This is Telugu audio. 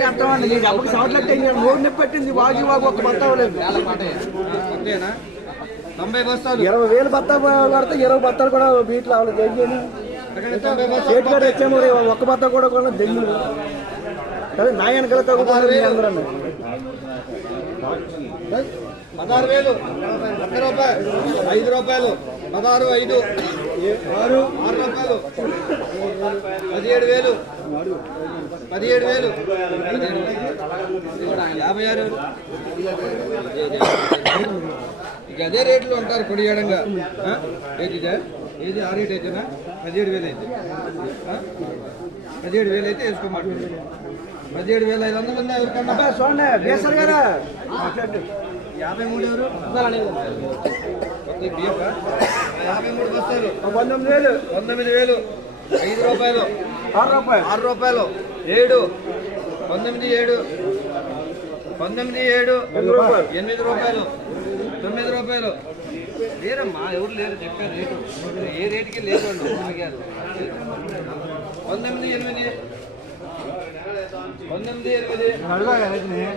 చేస్తామండి. నీకు అప్పుడు సౌట్లెట్ మూడు నొప్పి పెట్టింది. వాగి వాగు ఒక బత్తా లేదు. 20,000 బత్తా పడితే 20 బత్తాలు కూడా బీట్లు అవ్వలేదు. ఏం చేయాలి? చేతి కూడా వచ్చాము. ఒక్క బత్తా కూడా కూడా దెంగులు కదా. నా వెనకాల తగ్గుతారు అందరూ. 16,000 రూపాయలు, 5 రూపాయలు, 16, 5, 6 రూపాయలు, 17,000, 17,000, 56. ఇక అదే రేట్లు ఉంటారు కొడియడంగా. ఏది 6 రేట్ అయితేనా? 17,000 అయితే 17,000 అయితే వేసుకోమాట. 17,500 ఉందా ఎవరికన్నా? చూడండి బేసర్ గారా 53 ఎవరు? 53 బస్తాలు 19,000, 19,000, 5 రూపాయలు, 6 రూపాయలు, 6 రూపాయలు, 7, 19,7, 19,7, 8 రూపాయలు, 9 రూపాయలు. లేరమ్మా, ఎవరు లేరు, చెప్పారు రేటు. ఏ రేటుకి లేదు వాళ్ళు. 19,8, 19,8.